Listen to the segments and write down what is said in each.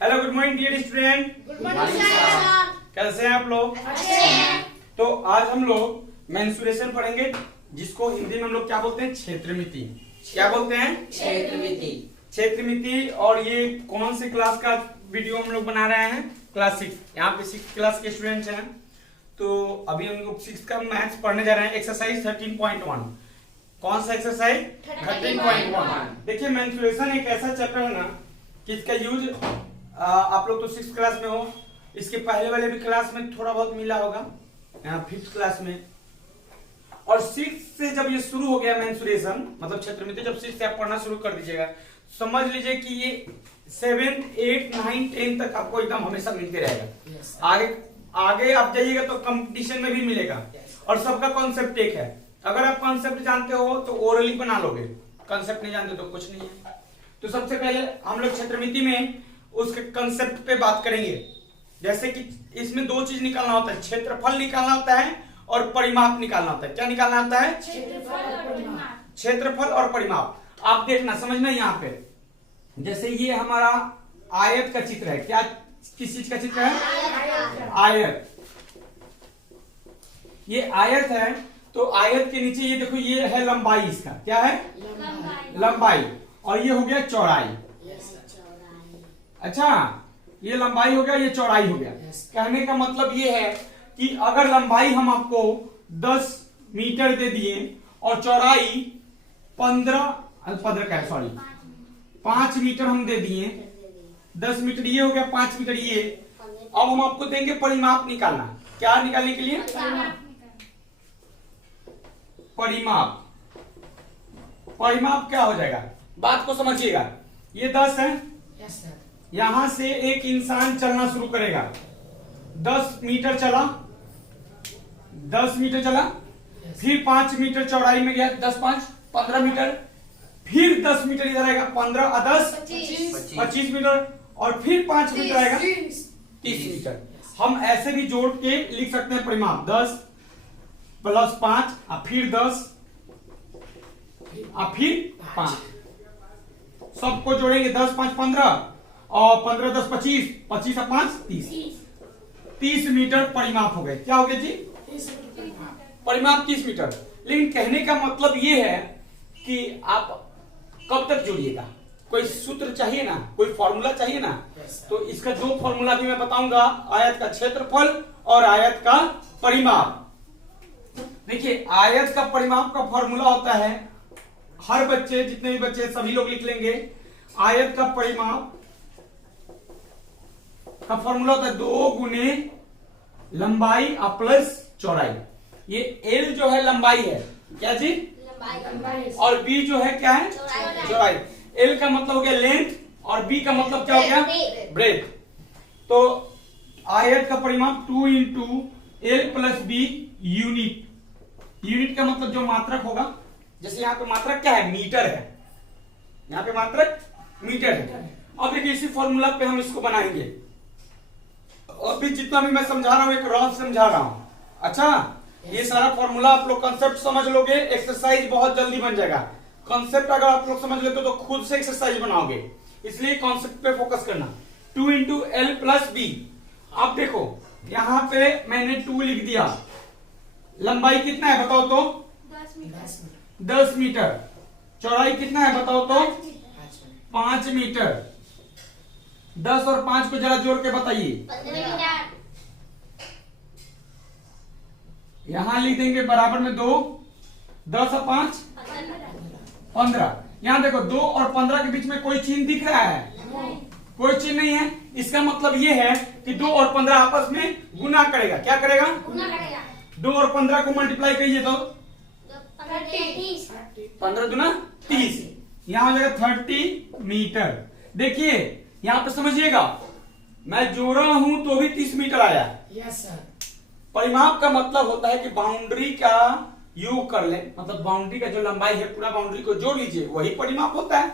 Hello, good morning dear student. Good morning sir. कैसे हैं आप लोग? अच्छे हैं। तो आज हम लोग मेंसुरेशन पढ़ेंगे, जिसको हिंदी में हम लोग क्या बोलते हैं? क्षेत्रमिति। क्या बोलते हैं? क्षेत्रमिति। क्षेत्रमिति। और ये कौन सी क्लास का वीडियो हम लोग बना रहे हैं? क्लास 6। यहाँ पे 6 क्लास के स्टूडेंट्स हैं। तो अभी हम लोग 6 का मैथ्स पढ़ने जा रहे हैं। एक्सरसाइज 13.1। कौन सा एक्सरसाइज? 13.1। देखिए, मेंसुरेशन एक ऐसा चैप्टर है ना कि इसका यूज आप लोग तो 6 क्लास में हो, इसके पहले वाले भी क्लास में थोड़ा बहुत मिला होगा, यहाँ 5th क्लास में। और 6 से जब ये शुरू हो गया मेंसुरेशन, मतलब क्षेत्रमिति, जब 6 से आप पढ़ना शुरू कर दीजिएगा, समझ लीजिए कि ये 7, 8, 9, 10 तक आपको एकदम हमेशा मिलते रहेगा। आगे आप जाइएगा तो कंपटीशन में भी मिलेगा। और सबका कॉन्सेप्ट एक है। अगर आप कॉन्सेप्ट जानते हो तो ओरली बना लोगे, कॉन्सेप्ट नहीं जानते तो कुछ नहीं है। तो सबसे पहले हम लोग क्षेत्रमिति में उसके कॉन्सेप्ट पे बात करेंगे। जैसे कि इसमें 2 चीज निकालना होता है, क्षेत्रफल निकालना होता है और परिमाप निकालना होता है। क्या निकालना होता है? क्षेत्रफल और परिमाप। आप देखना, समझना यहाँ पे, जैसे ये हमारा आयत का चित्र है। क्या, किस चीज का चित्र है? आयत। ये आयत है, तो आयत के नीचे ये देखो, ये है लंबाई। इसका क्या है? लंबाई। और ये हो गया चौड़ाई। अच्छा, ये लंबाई हो गया, ये चौड़ाई हो गया। कहने का मतलब ये है कि अगर लंबाई हम आपको 10 मीटर दे दिए और चौड़ाई 5 मीटर हम दे दिए, 10 मीटर ये हो गया, 5 मीटर ये। अब हम आपको देंगे परिमाप निकालना। क्या निकालने के लिए? परिमाप। परिमाप क्या हो जाएगा? बात को समझिएगा। ये 10 है, यहां से एक इंसान चलना शुरू करेगा। 10 मीटर चला, 10 मीटर चला, फिर 5 मीटर चौड़ाई में गया, 10, 5, 15 मीटर, फिर 10 मीटर इधर आएगा, 15 और 10, 25 मीटर, और फिर 5 मीटर आएगा, 30 मीटर। हम ऐसे भी जोड़ के लिख सकते हैं परिमाप। 10 + 5 और फिर 10 और फिर 5, सबको जोड़ेंगे। 10, 5, 15 और 15, 10, 25, 25 और 5, 30। 30 मीटर परिमाप हो गए। क्या हो गया जी? परिमाप 30 मीटर। लेकिन कहने का मतलब ये है कि आप कब तक जोड़िएगा? कोई सूत्र चाहिए ना, कोई फॉर्मूला चाहिए ना। तो इसका 2 फॉर्मूला भी मैं बताऊंगा, आयत का क्षेत्रफल और आयत का परिमाप। देखिए, आयत का परिमाप का फॉर्मूला होता है, हर बच्चे, जितने भी बच्चे, सभी लोग लिख लेंगे। आयत का परिमाप का फॉर्मूला होता है 2 गुने लंबाई प्लस चौड़ाई। ये L जो है लंबाई है, क्या जी? लंबाई। और B जो है क्या है? चौड़ाई। L का मतलब हो गया लेंथ और B का मतलब क्या हो गया? ब्रेथ। तो आयत का परिमाप 2 × L + B यूनिट। यूनिट का मतलब जो मात्रक होगा, जैसे यहाँ पे मात्रक क्या है? मीटर है। यहाँ पे मात्रक मीटर है। अब देखिए, इसी फॉर्मूला पे हम इसको बनाएंगे। अभी जितना भी मैं समझा रहा हूं, एक रफ समझा रहा हूं। अच्छा, ये सारा फॉर्मूला आप लोग कंसेप्ट समझ लोगे, एक्सरसाइज बहुत जल्दी बन जाएगा। कंसेप्ट अगर आप लोग समझ लेते तो खुद से एक्सरसाइज बनाओगे, इसलिए कंसेप्ट पे फोकस करना। 2 × L + B। अब देखो, यहां पे मैंने 2 लिख दिया। लंबाई कितना है बताओ तो? 10 मीटर। चौड़ाई कितना है बताओ तो? 5 मीटर। 10 और 5 को जरा जोड़ के बताइए। यहां लिख देंगे बराबर में 2, 10 और 5, 15। यहां देखो, 2 और 15 के बीच में कोई चिन्ह दिख रहा है? कोई चिन्ह नहीं है। इसका मतलब यह है कि 2 और 15 आपस में गुना करेगा। क्या करेगा? 2 और 15 को मल्टीप्लाई करिए तो 15 दूना 30। यहां हो जाएगा 30 मीटर। देखिए, यहां पे समझिएगा, मैं जोड़ा हूं तो भी 30 मीटर आया। Yes sir. परिमाप का मतलब होता है कि बाउंड्री का योग कर ले, मतलब बाउंड्री का जो लंबाई है, पूरा बाउंड्री को जोड़ लीजिए, वही परिमाप होता है।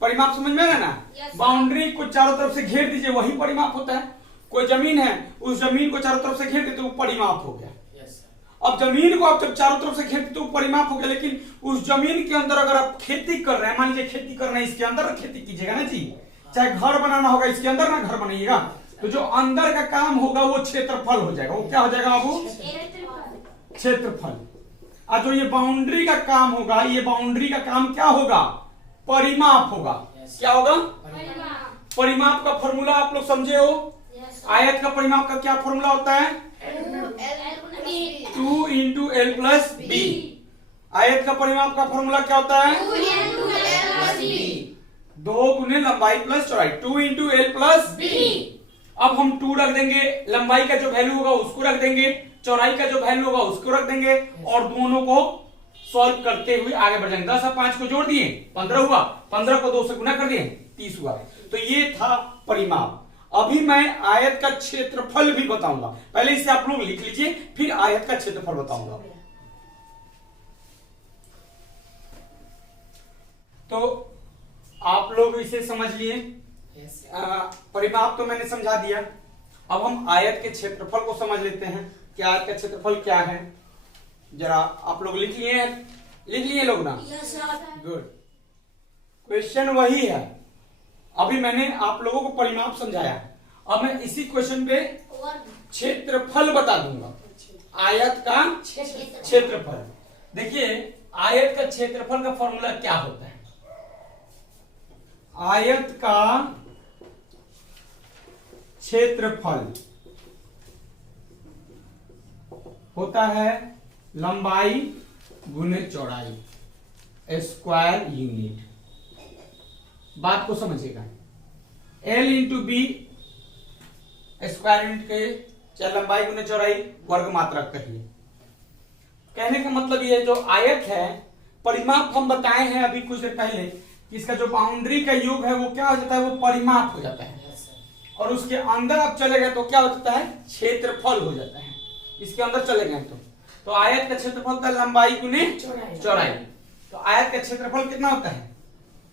परिमाप समझ में आया ना? बाउंड्री को चारों तरफ से घेर दीजिए, वही परिमाप होता है। कोई जमीन है, उस जमीन को चारों तरफ से घेर देते, वो परिमाप हो गया। अब जमीन को आप जब चारों तरफ से खेती तो परिमाप हो गया, लेकिन उस जमीन के अंदर अगर आप खेती कर रहे हैं, मान लीजिए खेती कर रहे हैं, इसके अंदर खेती कीजिएगा ना जी, चाहे घर बनाना होगा इसके अंदर ना घर बनाइएगा, तो जो अंदर का काम होगा वो क्षेत्रफल हो जाएगा। वो क्या हो जाएगा बाबू? क्षेत्रफल। और जो ये बाउंड्री का काम होगा, ये बाउंड्री का काम क्या होगा? परिमाप होगा। क्या होगा? परिमाप का फॉर्मूला आप लोग समझे हो? आयत का परिमाप का क्या फॉर्मूला होता है? 2 इंटू एल प्लस बी। आयत का परिमाप का फॉर्मूला क्या होता है? 2 गुने लंबाई प्लस चौड़ाई, 2 इंटू एल प्लस बी। अब हम 2 रख देंगे, लंबाई का जो वैल्यू होगा उसको रख देंगे, चौड़ाई का जो वैल्यू होगा उसको रख देंगे, और दोनों को सॉल्व करते हुए आगे बढ़ जाएंगे। 10 और 5 को जोड़ दिए 15 हुआ, 15 को 2 से गुना कर दिए 30 हुआ। तो ये था परिमाप। अभी मैं आयत का क्षेत्रफल भी बताऊंगा, पहले इसे आप लोग लिख लीजिए, फिर आयत का क्षेत्रफल बताऊंगा। तो आप लोग इसे समझ लिए, परिमाप तो मैंने समझा दिया। अब हम आयत के क्षेत्रफल को समझ लेते हैं कि आयत का क्षेत्रफल क्या है। जरा आप लोग लिख लिए लोग ना? गुड। क्वेश्चन वही है, अभी मैंने आप लोगों को परिमाप समझाया, अब मैं इसी क्वेश्चन पे क्षेत्रफल बता दूंगा। आयत का क्षेत्रफल। देखिए आयत का क्षेत्रफल का फॉर्मूला क्या होता है? आयत का क्षेत्रफल होता है लंबाई गुने चौड़ाई, स्क्वायर यूनिट। बात को समझिएगा, L into B square unit के, चाहे लंबाई गुने चौड़ाई, वर्ग मात्रक कहिए। कहने का मतलब ये जो आयत है, परिमाप हम बताए हैं अभी कुछ देर पहले कि इसका जो बाउंड्री का योग है वो क्या हो जाता है? वो परिमाप हो जाता है। और उसके अंदर आप चले गए तो क्या हो जाता है? क्षेत्रफल हो जाता है। इसके अंदर चले गए तो आयत का क्षेत्रफल होता है लंबाई गुने चौड़ाई। तो आयत का क्षेत्रफल कितना होता है?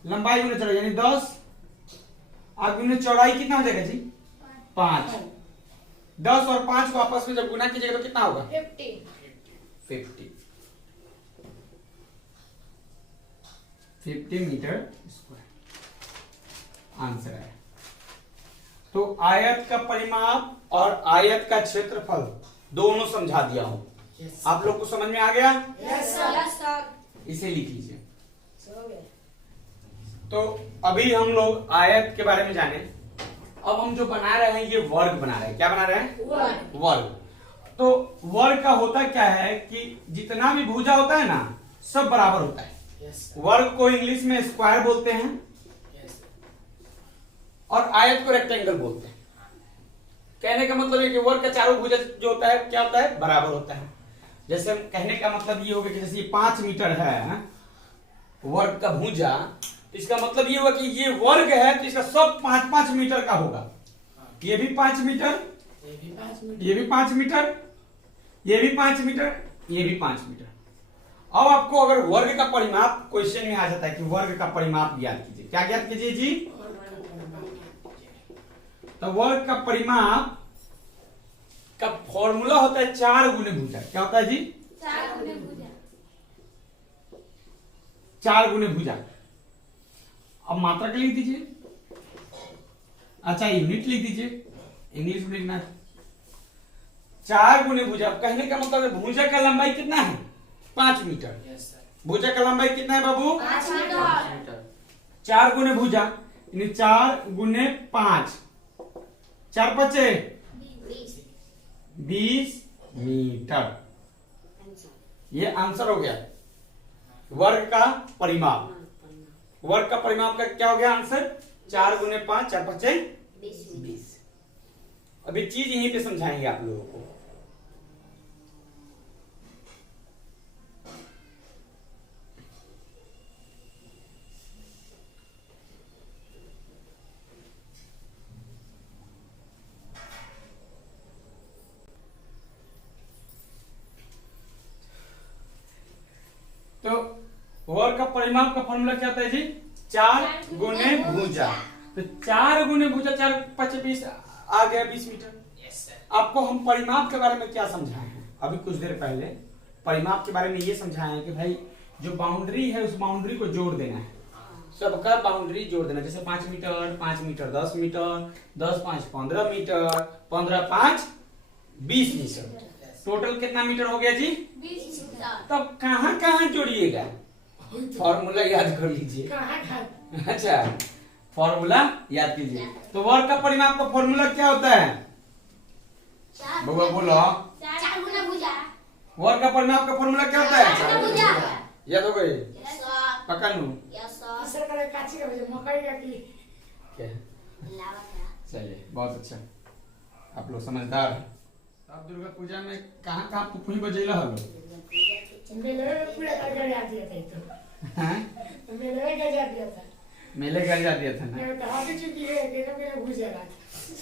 लंबाई गुने चौड़ाई, यानी 10 और गुने चौड़ाई कितना हो जाएगा जी? 5। 10 और 5 को आपस में जब गुना कीजिएगा तो कितना होगा? 50 मीटर स्क्वायर आंसर है। तो आयत का परिमाप और आयत का क्षेत्रफल दोनों समझा दिया हूं। आप लोग को समझ में आ गया? इसे लिख लीजिए। तो अभी हम लोग आयत के बारे में जाने। अब हम जो बना रहे हैं ये वर्ग बना रहे हैं। क्या बना रहे हैं? वर्ग। तो वर्ग का होता क्या है कि जितना भी भुजा होता है ना, सब बराबर होता है। वर्ग को इंग्लिश में स्क्वायर बोलते हैं और आयत को रेक्टेंगल बोलते हैं। कहने का मतलब है कि वर्ग का चारों भुजा जो होता है क्या होता है? बराबर होता है। जैसे कहने का मतलब ये होगा कि जैसे ये 5 मीटर है वर्ग का भुजा, तो इसका मतलब ये होगा कि ये वर्ग है तो इसका सब 5-5 मीटर का होगा। ये भी 5 मीटर, ये भी 5 मीटर, ये भी 5 मीटर, ये भी 5 मीटर। अब आपको अगर वर्ग का परिमाप क्वेश्चन में आ जाता है कि वर्ग का परिमाप ज्ञात कीजिए, क्या ज्ञात कीजिए जी? तो वर्ग का परिमाप का फॉर्मूला होता है 4 गुने भुजा। क्या होता है जी? 4 गुने भुजा। 4 गुने भुजा। अब मात्रक लिख दीजिए, अच्छा यूनिट लिख दीजिए, इंग्लिश में लिखना है। 4 गुने भुजा, कहने का मतलब भुजा का लंबाई कितना है? 5 मीटर। भुजा का लंबाई कितना है बाबू? 5 मीटर। 4 गुने भुजा यानी 4 गुने 5, 4 पचे 20 मीटर। ये आंसर हो गया वर्ग का परिमाप। वर्ग का परिमाप का क्या हो गया आंसर? 4 गुने 5, 4 पचे 20। अभी चीज यहीं पे समझाएंगे आप लोगों को। तो वर्ग का परिमाप का फॉर्मूला क्या होता है जी? 4 गुने भुजा। तो 4 गुने भुजा 4 5 20 आ गया 20 मीटर। आपको हम परिमाप के बारे में क्या समझाए हैं? अभी कुछ देर पहले परिमाप के बारे में ये समझाए हैं कि भाई जो बाउंड्री है उस बाउंड्री को जोड़ देना है। सबका बाउंड्री जोड़ देना, जैसे 5 metre 5 metre 10 metre 10 5 15 metre 15 5 20 metre, total कितना मीटर हो गया जी? 20 मीटर। तब कहाँ कहाँ जोड़िएगा, फॉर्मूला याद कर लीजिए। अच्छा, फॉर्मूला याद कीजिए। तो वर्ग का परिमाप का फॉर्मूला क्या होता है? बउआ बोलो। 4 गुना भुजा। वर्ग का परिमाप का फॉर्मूला क्या होता है? 4 गुना भुजा। याद हो गई? Yes sir. पक्का नू? Yes sir. सर करे काची का वजह मकई का की क्या? लावा था। चलिए, बहुत अच्छा, आप लोग समझदार हैं। आप दुर्गा पूजा में कहाँ कहाँ पुपनी बजेला हलो? मेले में पूरा करके आ दिया था तो हैं? मेले में गजा दिया था मेले कर जा दिया था ना? मैं तो हाथी चुकी है कि मेरे भूजा रहा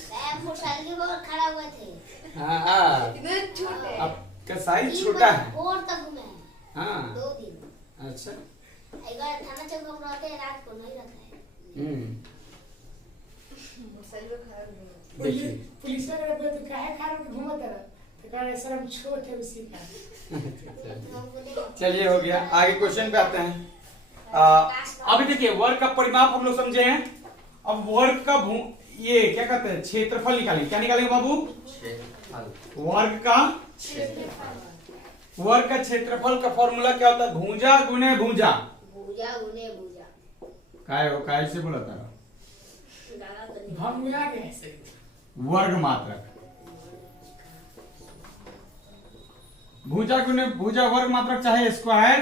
मैं मोटरसाइकिल के ऊपर खड़ा हुए थे। हाँ, इतने छोटे। आपका साइज छोटा है। और तक घूमे हैं। हाँ, 2 दिन। अच्छा। एक बार थाना चौक में रहते हैं, रात को नहीं रहता है। देखिए। पुलिस वाले बोले तो काहे कारण घूमत रहा तो कह रहे सर हम छोटे उसी का चलिए, हो गया। आगे क्वेश्चन पे आते हैं। अभी देखिए, वर्ग का परिमाप हम लोग समझे हैं। अब वर्ग का ये क्या कहते हैं, क्षेत्रफल निकालेंगे। क्या निकालेंगे बाबू? वर्ग का क्षेत्रफल का फॉर्मूला क्या होता है? भुजा गुने भुजा। भुजा गुने भुजा। काय से बोला था? हम मिला के ऐसे वर्ग मात्रक। भुजा गुने भुजा वर्ग मात्रक चाहे स्क्वायर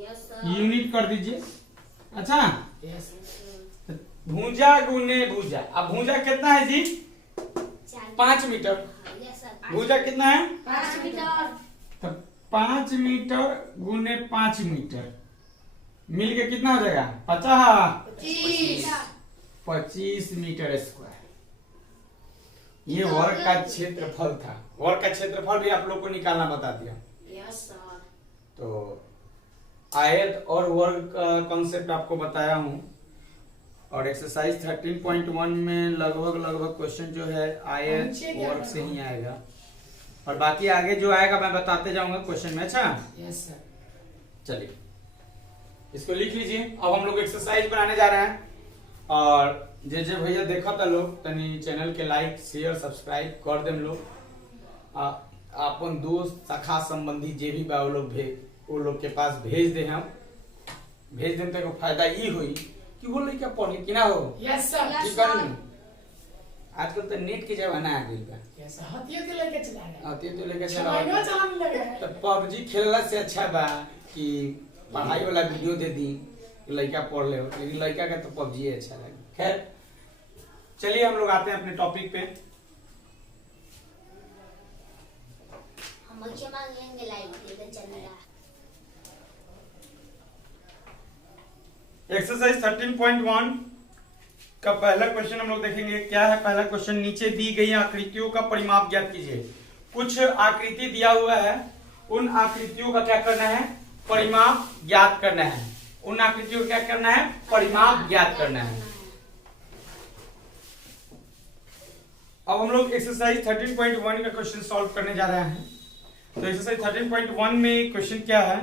यस सर। यूनिट कर दीजिए। अच्छा, यस भुजा गुने भुजा। अब भुजा कितना है जी? 5 मीटर। Yes sir. भुजा कितना है? 5 मीटर। तो 5 मीटर गुने 5 मीटर मिलके कितना हो जाएगा? 25 मीटर स्क्वायर। ये वर्ग का क्षेत्रफल था। वर्ग का क्षेत्रफल भी आप लोग को निकालना बता दिया। Yes sir. तो आयत और वर्ग का कॉन्सेप्ट आपको बताया हूँ, और एक्सरसाइज 13.1 में लगभग क्वेश्चन जो है आयत वर्ग से ही आएगा, और बाकी आगे जो आएगा मैं बताते जाऊंगा क्वेश्चन में। अच्छा, यस सर। चलिए इसको लिख लीजिए। अब हम लोग एक्सरसाइज बनाने जा रहे हैं, और जे जे भैया देखा था लोग तनी चैनल के लाइक शेयर सब्सक्राइब कर देम लोग। अपन दोस्त सखा संबंधी जे भी बा वो लोग के पास भेज दे। हम भेज देम तो एगो फायदा ई हुई कि वो लइका पढ़े कि ना हो। Yes sir. ठीक है ना? आजकल तो नेट के जमाना आ गइल बा। यस सर हथिया के लेके चला गया आते तो लेके महीनों चला चलाने लगे तो पबजी खेलला से अच्छा बा कि पढ़ाई वाला वीडियो दे दी, लड़का पढ़ ले, लेकिन लड़का का तो पबजी अच्छा लगे। खैर, चलिए हम लोग आते हैं अपने टॉपिक पे। हम बच्चे मांगेंगे लाइक लेकर चलेगा। एक्सरसाइज 13.1 का पहला क्वेश्चन हम लोग देखेंगे। क्या है पहला क्वेश्चन? नीचे दी गई आकृतियों का परिमाप ज्ञात कीजिए। कुछ आकृति दिया हुआ है, उन आकृतियों का क्या करना है? परिमाप ज्ञात करना है। उन आकृतियों का क्या करना है? परिमाप ज्ञात करना है। अब हम लोग एक्सरसाइज 13.1 का क्वेश्चन सॉल्व करने जा रहे हैं। तो एक्सरसाइज 13.1 में क्वेश्चन क्या है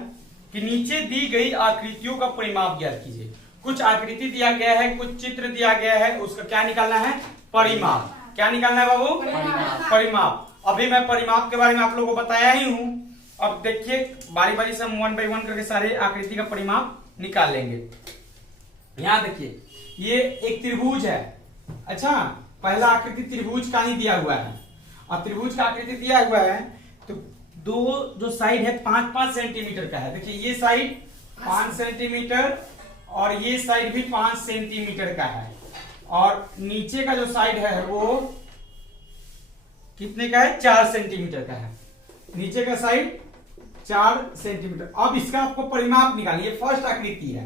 कि नीचे दी गई आकृतियों का परिमाप ज्ञात कीजिए। कुछ आकृति दिया गया है, कुछ चित्र दिया गया है, उसका क्या निकालना है? परिमाप। क्या निकालना है बाबू? परिमाप। अभी मैं परिमाप के बारे में आप लोगों को बताया ही हूं। अब देखिए बारी बारी से हम 1 by 1 करके सारे आकृति का परिमाप निकाल लेंगे। यहां देखिए, ये एक त्रिभुज है। अच्छा, पहला आकृति त्रिभुज का ही दिया हुआ है, और त्रिभुज का आकृति दिया हुआ है तो दो जो साइड है 5-5 सेंटीमीटर का है। देखिए ये साइड 5 सेंटीमीटर और ये साइड भी 5 सेंटीमीटर का है, और नीचे का जो साइड है वो कितने का है? 4 सेंटीमीटर का है। नीचे का साइड 4 सेंटीमीटर। अब इसका आपको परिमाप निकालना, ये फर्स्ट आकृति है,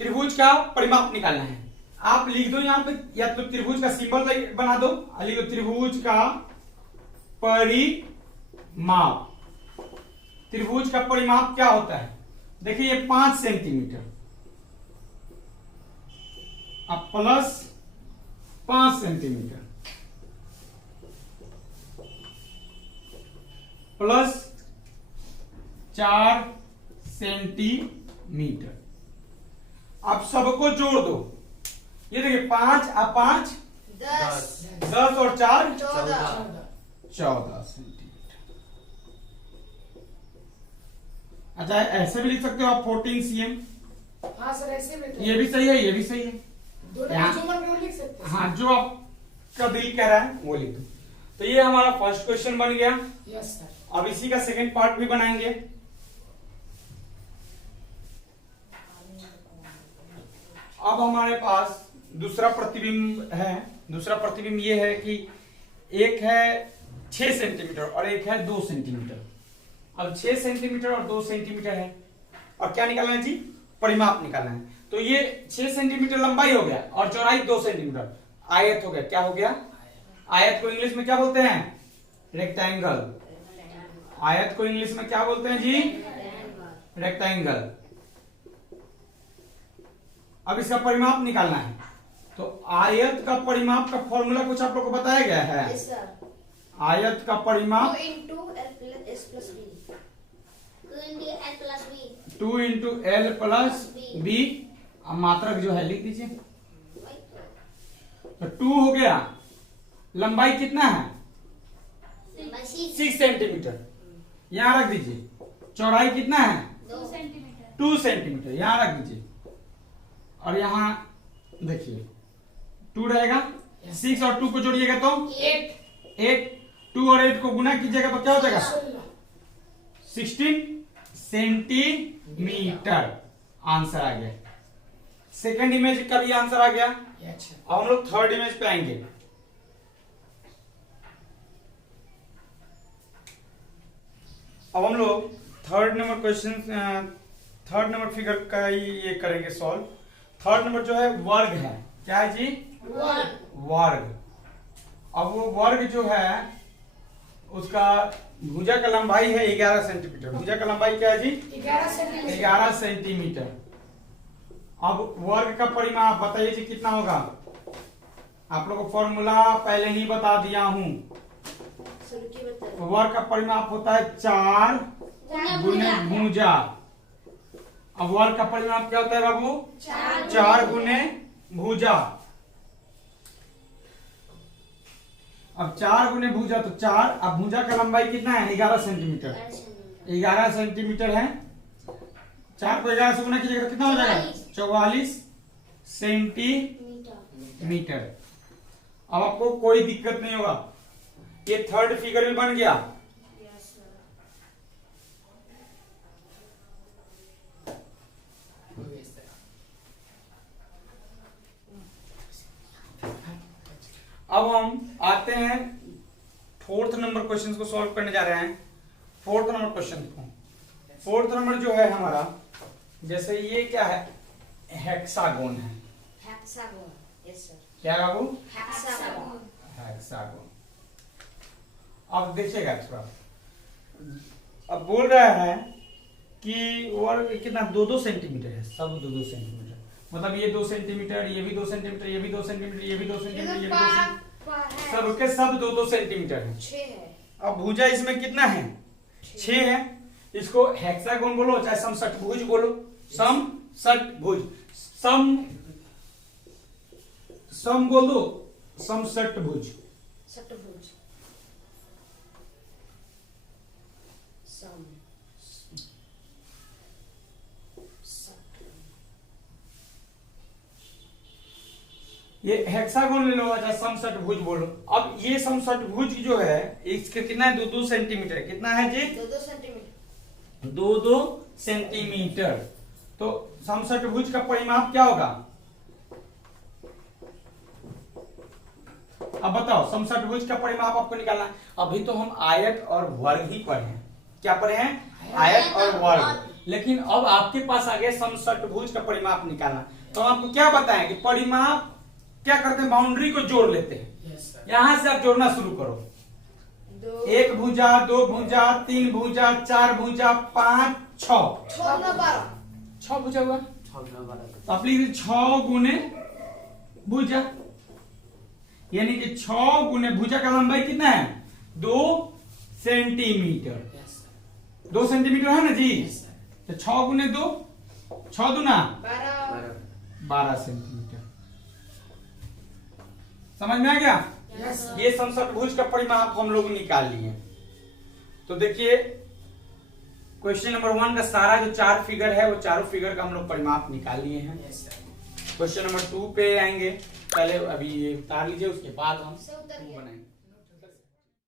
त्रिभुज का परिमाप निकालना है। आप लिख दो यहां पे, या तो त्रिभुज का सिंबल बना दो, लिख दो त्रिभुज का परिमाप। त्रिभुज का परिमाप क्या होता है? देखिए ये 5 सेंटीमीटर अब प्लस 5 सेंटीमीटर प्लस 4 सेंटीमीटर। अब सबको जोड़ दो। ये देखिए 5 और 5 10 10 और 4 14 14 सेंटीमीटर। अच्छा ऐसे भी लिख सकते हो आप 14 cm। हाँ सर ऐसे में तो ये भी सही है, ये भी सही है। दोनों यहाँ- जो मन करे लिख सकते हैं। हाँ, जो आपका दिल कह रहा है वो लिख दो। तो ये हमारा फर्स्ट क्वेश्चन बन गया। Yes sir. अब इसी का सेकंड पार्ट भी बनाएंगे। अब हमारे पास दूसरा प्रतिबिंब है। दूसरा प्रतिबिंब ये है कि एक है 6 सेंटीमीटर और एक है 2 सेंटीमीटर। अब 6 सेंटीमीटर और 2 सेंटीमीटर है और क्या निकालना है जी? परिमाप निकालना है। तो ये 6 सेंटीमीटर लंबाई हो गया और चौड़ाई 2 सेंटीमीटर। आयत हो गया। क्या हो गया? आयत को इंग्लिश में क्या बोलते हैं? रेक्टेंगल। आयत को इंग्लिश में क्या बोलते हैं जी? रेक्टेंगल। अब इसका परिमाप निकालना है। तो आयत का परिमाप का फॉर्मूला कुछ आप लोग को बताया गया है। Yes sir. आयत का परिमाप 2 into L plus S plus B 2 into L plus B 2 into L plus B. अब मात्रक जो है लिख दीजिए। तो 2 हो गया। लंबाई कितना है? 6 सेंटीमीटर। यहां रख दीजिए। चौड़ाई कितना है? 2 सेंटीमीटर 2 सेंटीमीटर। यहां रख दीजिए। और यहां देखिए 2 रहेगा। 6 और 2 को जोड़िएगा तो 8। 2 और 8 को गुना कीजिएगा तो क्या हो जाएगा? 16 सेंटीमीटर। आंसर आ गया। सेकंड इमेज का भी आंसर आ गया। अच्छा। अब हम लोग थर्ड इमेज पे आएंगे। अब हम लोग third number question, third number figure का ही ये करेंगे सॉल्व। थर्ड नंबर जो है वर्ग है। क्या है जी? वर्ग। अब वो वर्ग जो है उसका भुजा का लंबाई है 11 सेंटीमीटर। भुजा का लंबाई क्या है जी? 11 सेंटीमीटर। 11 सेंटीमीटर। अब वर्ग का परिमाप बताइए जी कितना होगा? आप लोगों को फॉर्मूला पहले ही बता दिया हूं। वर्ग का परिमाप होता है 4 गुने भुजा। अब वर्ग का परिमाप क्या होता है बाबू? 4 गुने भुजा। अब 4 गुने भुजा तो 4। अब भुजा का लंबाई कितना है? 11 सेंटीमीटर। 11 सेंटीमीटर है। 4 को 11 से गुना कीजिएगा तो कितना हो जाएगा? 44 सेंटीमीटर। अब आपको कोई दिक्कत नहीं होगा। ये थर्ड फिगर भी बन गया। अब हम आते हैं फोर्थ नंबर क्वेश्चन को सॉल्व करने जा रहे हैं। फोर्थ नंबर क्वेश्चन को, फोर्थ नंबर जो है हमारा, जैसे ये क्या है? हेक्सागोन है। हेक्सागोन। Yes sir. क्या बाबू? हेक्सागोन। हेक्सागोन। अब देखिएगा थोड़ा। अब बोल रहा है कि वर्ग कितना? 2-2 सेंटीमीटर है। सब 2-2 सेंटीमीटर। मतलब ये 2 सेंटीमीटर, ये भी 2 सेंटीमीटर, ये भी 2 सेंटीमीटर, ये भी 2 सेंटीमीटर, ये भी 2 सेंटीमीटर, सब के सब 2-2 सेंटीमीटर है। 6 है। अब भुजा इसमें कितना है? 6 है। इसको हेक्सागोन बोलो चाहे समषटभुज बोलो। समषटभुज। सम बोल दो। समषटभुज। षटभुज। सम। ये हेक्सागोन ले लो चाहे समषटभुज बोलो। अब ये समषटभुज जो है इसके कितना है? 2-2 सेंटीमीटर। कितना है जी? 2-2 सेंटीमीटर। 2-2 सेंटीमीटर। तो समषटभुज का परिमाप क्या होगा? अब बताओ समषटभुज का परिमाप आपको निकालना है। अभी तो हम आयत और वर्ग ही पढ़े हैं। क्या पढ़े हैं? आयत और वर्ग। लेकिन अब आपके पास आ गया समषटभुज का परिमाप निकालना। तो हम आपको क्या बताएं कि परिमाप क्या करते हैं? बाउंड्री को जोड़ लेते हैं। यहां से आप जोड़ना शुरू करो। 1 भुजा, 2 भुजा, 3 भुजा, 4 भुजा, 5, 6। 6 भुजा हुआ। तो आप लिख दीजिए 6 गुने भुजा। यानी कि 6 गुने भुजा का लंबाई कितना है? 2 सेंटीमीटर। 2 सेंटीमीटर है ना जी? तो 6 गुने 2, 6 दूना 12 सेंटीमीटर। समझ में आ गया? यस ये समषटभुज का परिमाप हम लोग निकाल लिए। तो देखिए क्वेश्चन नंबर 1 का सारा जो 4 फिगर है वो चारों फिगर का हम लोग परिमाप निकाल लिए हैं। Yes sir. क्वेश्चन नंबर 2 पे आएंगे, पहले अभी ये उतार लीजिए, उसके बाद हम से उतर 2 गया। बनाएंगे।